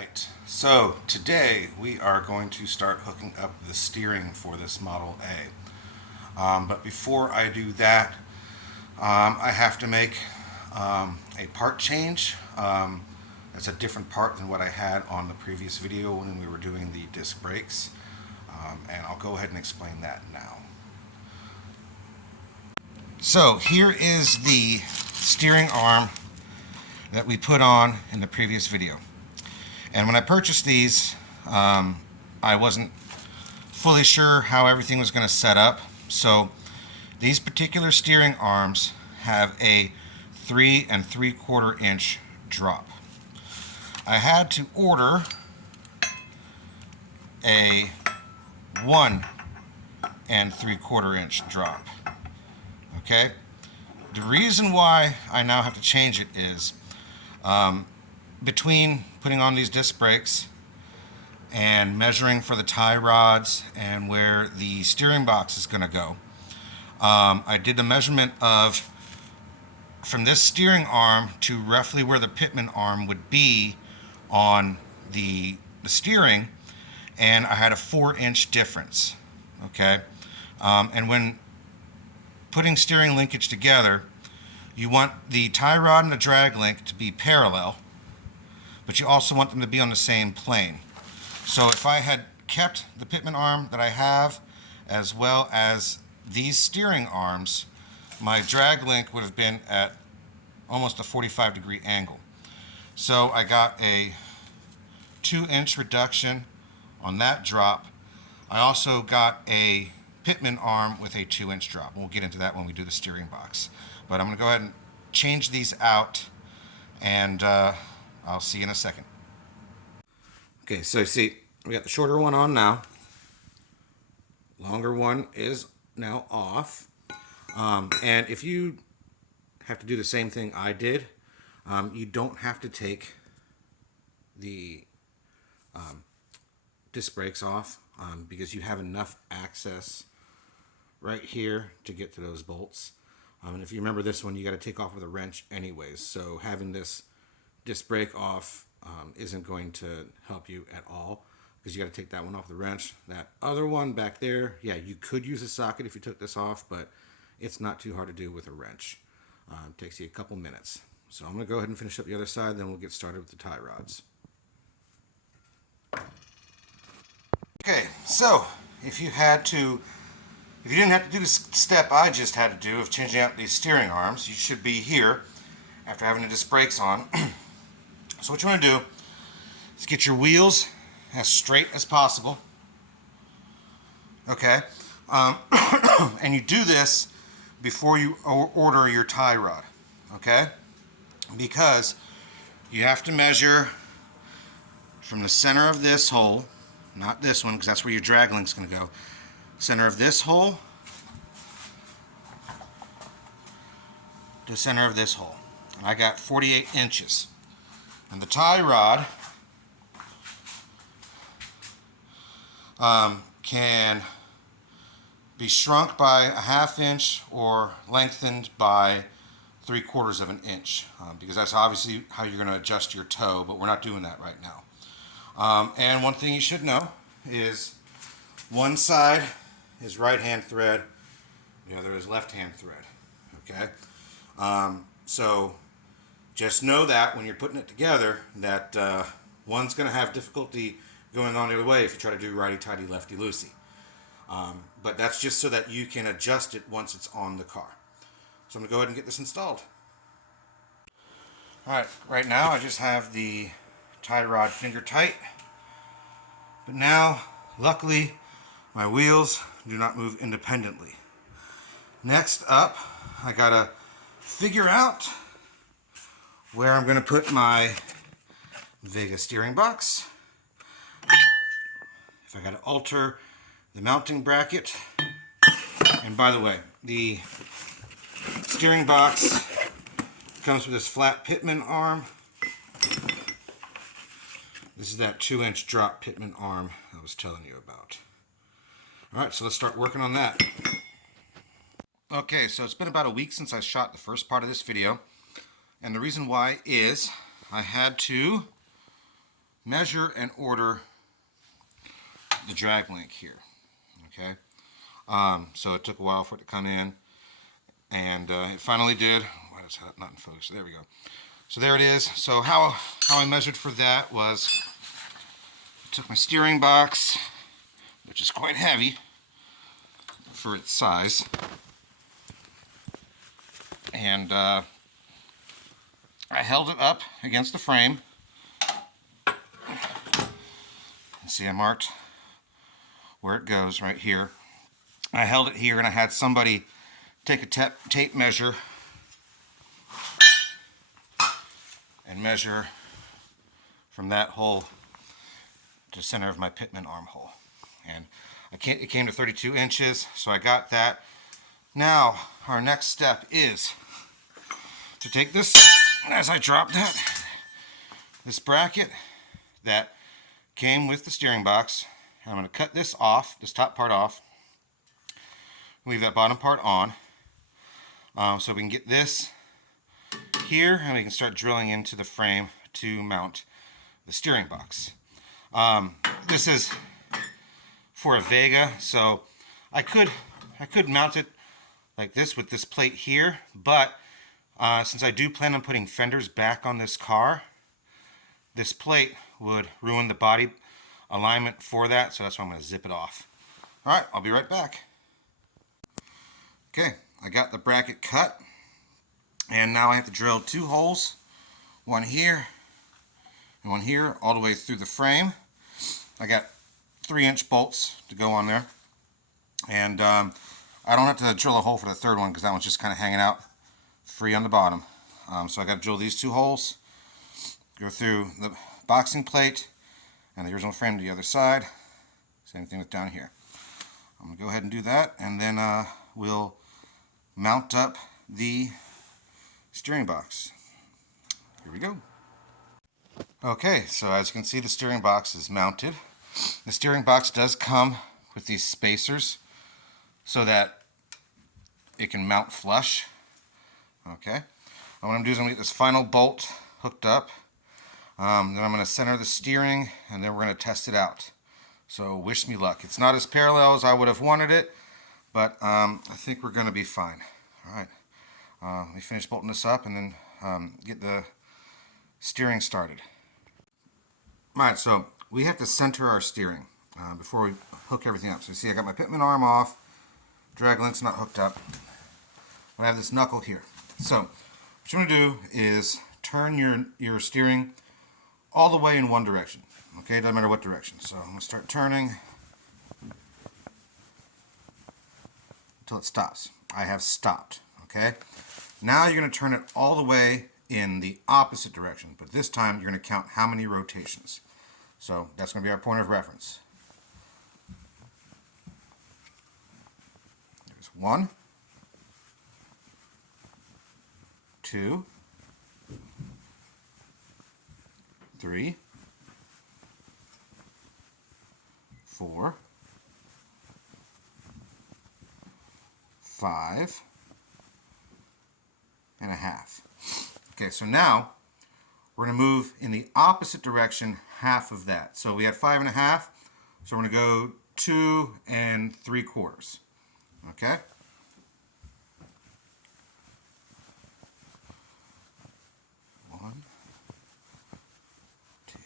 Alright, so today we are going to start hooking up the steering for this Model A. But before I do that, I have to make a part change. That's a different part than what I had on the previous video when we were doing the disc brakes. And I'll go ahead and explain that now. So here is the steering arm that we put on in the previous video. And when I purchased these, I wasn't fully sure how everything was going to set up. So these particular steering arms have a 3 3/4 inch drop. I had to order a 1 3/4 inch drop. Okay? The reason why I now have to change it is between putting on these disc brakes and measuring for the tie rods and where the steering box is going to go, I did the measurement of from this steering arm to roughly where the Pitman arm would be on the steering, and I had a 4-inch difference. Okay, and when putting steering linkage together, you want the tie rod and the drag link to be parallel, but you also want them to be on the same plane. So if I had kept the Pitman arm that I have, as well as these steering arms, my drag link would have been at almost a 45-degree angle. So I got a 2-inch reduction on that drop. I also got a Pitman arm with a 2-inch drop. We'll get into that when we do the steering box. But I'm going to go ahead and change these out, and I'll see you in a second. Okay, so you see, we got the shorter one on now. Longer one is now off. And if you have to do the same thing I did, you don't have to take the disc brakes off because you have enough access right here to get to those bolts. And if you remember this one, you got to take off with a wrench anyways. So having this disc brake off isn't going to help you at all, because you got to take that one off the wrench. That other one back there, yeah, you could use a socket if you took this off, but it's not too hard to do with a wrench. It takes you a couple minutes. So I'm going to go ahead and finish up the other side, then we'll get started with the tie rods. Okay, so if you didn't have to do the step I just had to do of changing out these steering arms, you should be here after having the disc brakes on. So what you want to do is get your wheels as straight as possible. Okay, and you do this before you order your tie rod. Okay, because you have to measure from the center of this hole, not this one because that's where your drag link's going to go, center of this hole to center of this hole. And I got 48 inches. And the tie rod can be shrunk by a 1/2 inch or lengthened by 3/4 of an inch, because that's obviously how you're going to adjust your toe, but we're not doing that right now. And one thing you should know is one side is right-hand thread, the other is left-hand thread. Okay, so just know that when you're putting it together, that one's going to have difficulty going on the other way if you try to do righty-tighty, lefty-loosey. But that's just so that you can adjust it once it's on the car. So I'm going to go ahead and get this installed. Alright, right now I just have the tie rod finger tight. But now, luckily, my wheels do not move independently. Next up, I gotta figure out where I'm gonna put my Vega Steering Box. If I gotta alter the mounting bracket. And by the way, the steering box comes with this flat Pitman arm. This is that 2-inch drop Pitman arm I was telling you about. Alright, so let's start working on that. Okay, so it's been about a week since I shot the first part of this video. And the reason why is I had to measure and order the drag link here. Okay, so it took a while for it to come in, and it finally did. Why does that not in focus? There we go. So there it is. So how I measured for that was, I took my steering box, which is quite heavy for its size, and I held it up against the frame. You see I marked where it goes right here. I held it here and I had somebody take a tape measure and measure from that hole to the center of my Pitman arm hole. And it came to 32 inches, so I got that. Now, our next step is to take this, as I drop that, this bracket that came with the steering box. I'm going to cut this off, this top part off, leave that bottom part on, so we can get this here and we can start drilling into the frame to mount the steering box. This is for a Vega, so I could mount it like this with this plate here, but since I do plan on putting fenders back on this car, this plate would ruin the body alignment for that, so that's why I'm going to zip it off. Alright, I'll be right back. Okay, I got the bracket cut, and now I have to drill 2 holes, one here and one here, all the way through the frame. I got 3-inch bolts to go on there, and I don't have to drill a hole for the third one because that one's just kind of hanging out free on the bottom. So I got to drill these 2 holes, go through the boxing plate and the original frame to the other side. Same thing with down here. I'm going to go ahead and do that, and then we'll mount up the steering box. Here we go. Okay, so as you can see, the steering box is mounted. The steering box does come with these spacers so that it can mount flush. Okay, what I'm going to do is I'm going to get this final bolt hooked up. Then I'm going to center the steering, and then we're going to test it out. So wish me luck. It's not as parallel as I would have wanted it, but I think we're going to be fine. All right, let me finish bolting this up and then get the steering started. All right, so we have to center our steering before we hook everything up. So you see I got my Pitman arm off, drag link's not hooked up. I have this knuckle here. So what you're going to do is turn your steering all the way in one direction. Okay, doesn't matter what direction. So I'm going to start turning until it stops. I have stopped. Okay, now you're going to turn it all the way in the opposite direction, but this time you're going to count how many rotations. So that's going to be our point of reference. There's 1, 2, 3, 4, 5 and a half. Okay, so now we're going to move in the opposite direction half of that. So we had 5 and a half, so we're going to go 2 3/4. Okay? One, 2,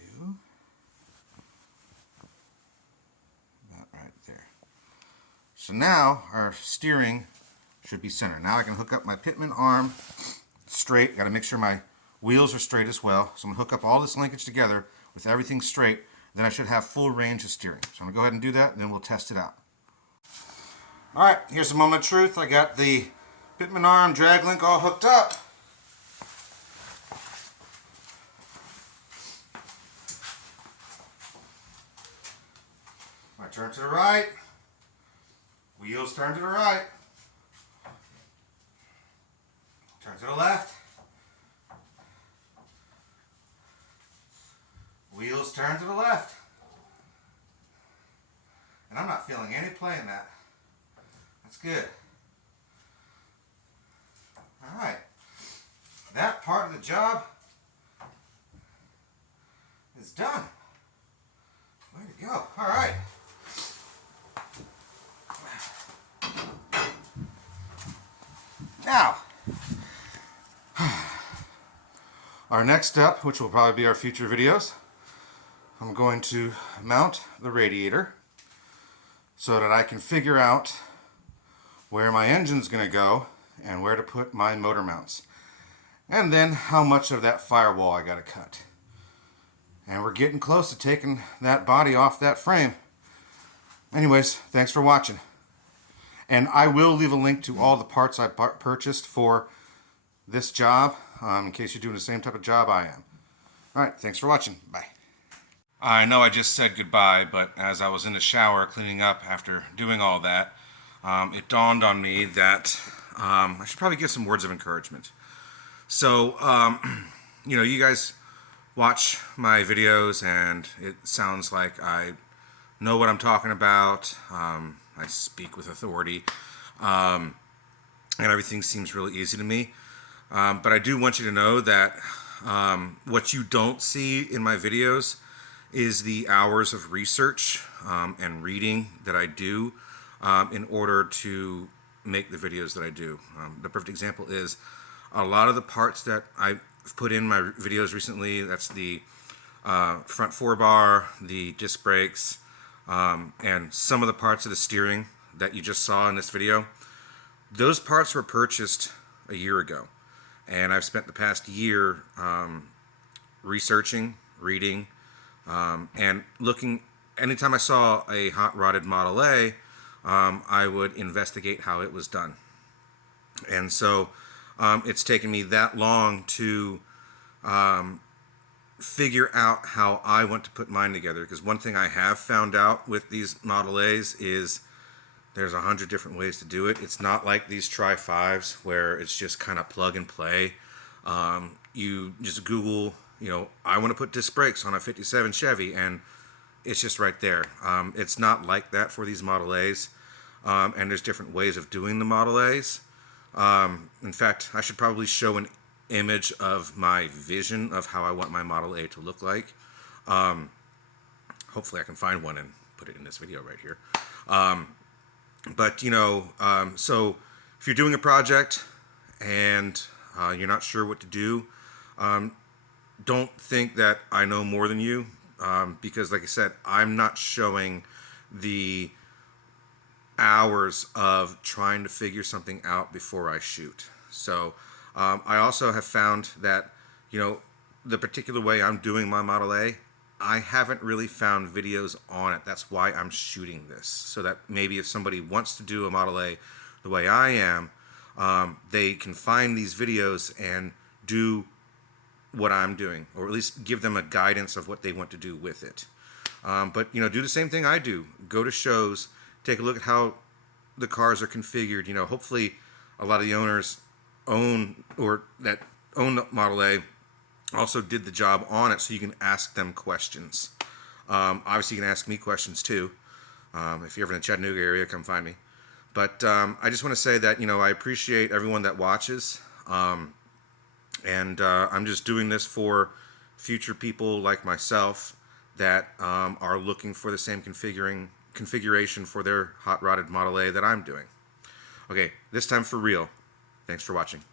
about right there. So now our steering should be centered. Now I can hook up my Pitman arm straight. Got to make sure my wheels are straight as well. So I'm going to hook up all this linkage together with everything straight. Then I should have full range of steering. So I'm going to go ahead and do that, and then we'll test it out. Alright, here's the moment of truth. I got the Pitman arm drag link all hooked up. I turn to the right. Wheels turn to the right. Turn to the left. Wheels turn to the left. And I'm not feeling any play in that. That's good. Alright. That part of the job is done. we go. All right. Now, our next step, which will probably be our future videos, I'm going to mount the radiator so that I can figure out where my engine's going to go and where to put my motor mounts. And then how much of that firewall I got to cut. And we're getting close to taking that body off that frame. Anyways, thanks for watching. And I will leave a link to all the parts I purchased for this job, in case you're doing the same type of job I am. Alright, thanks for watching. Bye. I know I just said goodbye, but as I was in the shower cleaning up after doing all that, it dawned on me that I should probably give some words of encouragement. So, you guys watch my videos and it sounds like I know what I'm talking about. I speak with authority, and everything seems really easy to me. But I do want you to know that what you don't see in my videos is the hours of research and reading that I do in order to make the videos that I do. The perfect example is a lot of the parts that I've put in my videos recently. That's the front 4-bar, the disc brakes, and some of the parts of the steering that you just saw in this video. Those parts were purchased a year ago, and I've spent the past year researching, reading, and looking. Anytime I saw a hot rodded Model A, I would investigate how it was done. And so it's taken me that long to figure out how I want to put mine together, because one thing I have found out with these Model A's is there's 100 different ways to do it. It's not like these Tri-5s where it's just kind of plug and play. You just Google, I want to put disc brakes on a 57 Chevy, and it's just right there. It's not like that for these Model A's, and there's different ways of doing the Model A's. In fact, I should probably show an image of my vision of how I want my Model A to look like. Hopefully I can find one and put it in this video right here. So if you're doing a project and you're not sure what to do, don't think that I know more than you, because like I said, I'm not showing the hours of trying to figure something out before I shoot. So I also have found that the particular way I'm doing my Model A, I haven't really found videos on it. That's why I'm shooting this, so that maybe if somebody wants to do a Model A the way I am, they can find these videos and do what I'm doing, or at least give them a guidance of what they want to do with it. But do the same thing I do. Go to shows, take a look at how the cars are configured. Hopefully a lot of the owners own the Model A also did the job on it, so you can ask them questions. Obviously you can ask me questions too. If you're ever in the Chattanooga area, come find me. But I just want to say that I appreciate everyone that watches, and I'm just doing this for future people like myself that are looking for the same configuration for their hot rodded Model A that I'm doing. Okay, this time for real. Thanks for watching.